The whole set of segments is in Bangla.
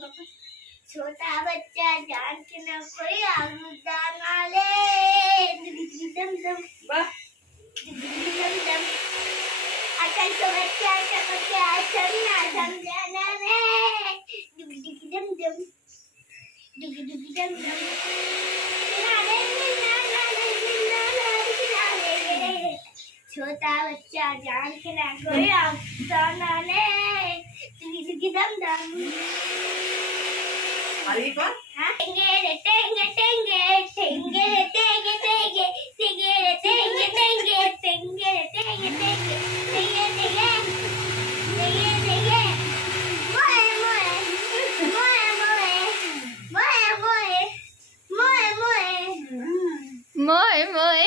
छोटा बच्चा जान के ना कोई आलू दाना ले दम दम वाह दम दम अकल तो बच्चा समझना समझाना रे दम दम दम दम छोटा बच्चा जान के ना कोई आलू दाना ले दम दम अरे कौन? हाँ? टेंगे टेंगे टेंगे टेंगे टेंगे टेंगे टेंगे टेंगे टेंगे टेंगे टेंगे टेंगे टेंगे टेंगे टेंगे मोए मोए मोए मोए मोए मोए मोए मोए मोए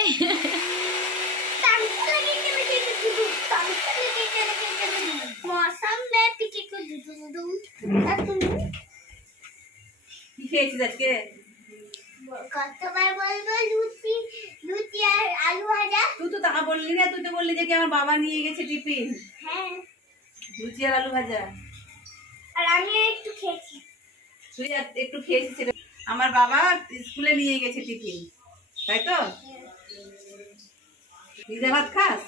मौसम में पिकी को दूध খেয়েছিস আজকে? কতবার বলবো লুচি লুচি আর আলু ভাজা? তুই তো তা বললি না, তুই তো বললি যে কি আমার বাবা নিয়ে গেছে টিফিন। হ্যাঁ লুচি আর আলু ভাজা। আর আমি একটু খেয়েছি। তুই একটু খেয়েছিস সেটা। আমার বাবা স্কুলে নিয়ে গেছে টিফিন, তাই তো? নিজে ভাত খাস?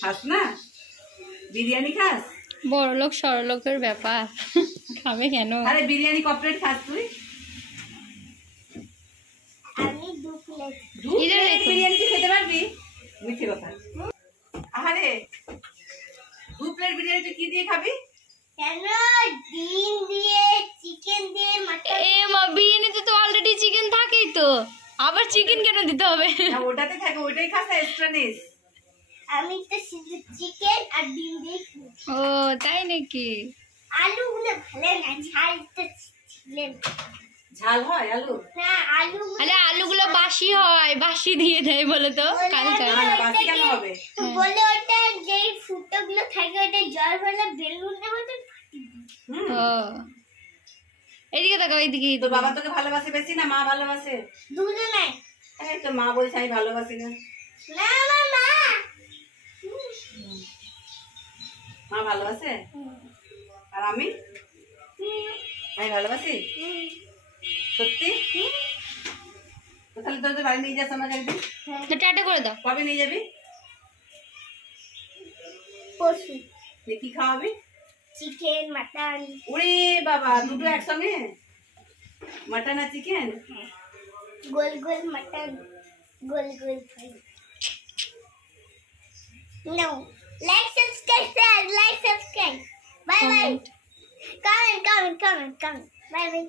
খাস না? বিরিয়ানি খাস? বড় লোক সরলোকের ব্যাপার, খাবে কেন? আরে বিরিয়ানি ক প্লেট খাস তুই? আমি 2 প্লেট। 2 প্লেট বিরিয়ানি তুই খেতে পারবি? মিথ্যে কথা। আরে 2 প্লেট বিরিয়ানি তুই কি দিয়ে খাবি? কেন ডিম দিয়ে চিকেন দিয়ে মটন। এ মা, বিরিয়ানিতে তো অলরেডি চিকেন থাকেই তো, আবার চিকেন কেন দিতে হবে? না ওটাতে থাকে, ওইটাই খাস এক্সট্রা নিস। আমি তো শুধু চিকেন আর ডিম দিয়ে খাই। ও তাই নাকি? আলুগুলো ভালো না, ঝালটা ছিলেন। ঝাল হয় আলু? না আলু আরে আলুগুলো বাসি হয়, বাসি দিয়ে দেয় বলে তো কালকে। বাসি কেন হবে? বলে ওটা যে ফুটোগুলো থাকে ওটা জল ভরা বেলুনের মতো ফাটি যায়। ও এদিকে তাকাও, এদিকে। তোর বাবা তোকে ভালোবাসে বেশি না মা ভালোবাসে? দুজনে। এই তো মা বলছে আমি ভালোবাসি না। না আমার মা। মা ভালোবাসে আর আমি ভালোবাসি সত্যি? তো তাহলে তোর বাড়ি নিয়ে যাস আমাকে একদিন। তো টাটা করে দাও। কবে নিয়ে যাবি? পরশু। কি খাওয়াবি? Chicken mutton. ওরে বাবা, দুটো একসঙ্গে? মাটন আর চিকেন? গোল গোল মটন, গোল গোল fry. No. Like, subscribe. Bye bye. Comment. Bye bye.